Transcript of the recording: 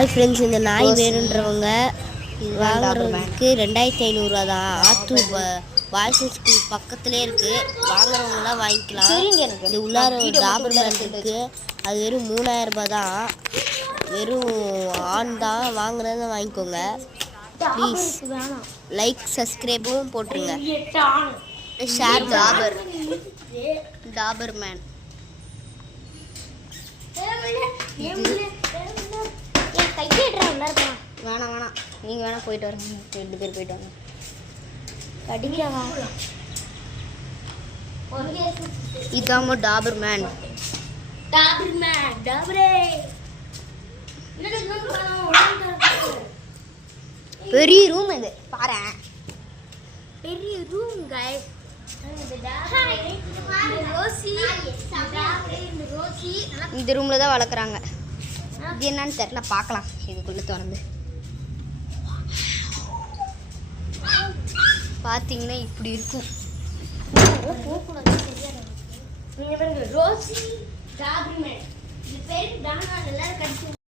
Hi friends, இந்த நாய் வேணுன்றவங்க வாங்குறதுக்கு 2500 தான். ஆத்தூர் பாய்ஸ் ஸ்கூல் பக்கத்துலேயே இருக்குது. வாங்குறவங்களாம் வாங்கிக்கலாம். இந்த உள்ளார ஒரு டாபர்மேன் இருக்குது. அது வெறும் 3000 ரூபாய் தான். வெறும் ஆண் தான். வாங்குறத வாங்கிக்கோங்க ப்ளீஸ். லைக் சப்ஸ்கிரைபும் போட்டுருங்க. Share Dobermann. வேணாம் வேணாம், நீங்கள் வேணால் போயிட்டு வரீங்க. 2 பேர் போயிட்டு வாங்க. கடிக்கவா? இதாமோ டாபர்மேன். பெரிய ரூம் இது பாரு. பெரிய ரூம் கைஸ். இந்த ரூம்ல தான் வளர்க்குறாங்க. இது என்னன்னு தெரியல, பார்க்கலாம் இதுக்குள்ள திறந்து. பார்த்தீங்கன்னா இப்படி இருக்கும். Rosie Doberman. இது பேர் தானா எல்லாரும் கடிச்சு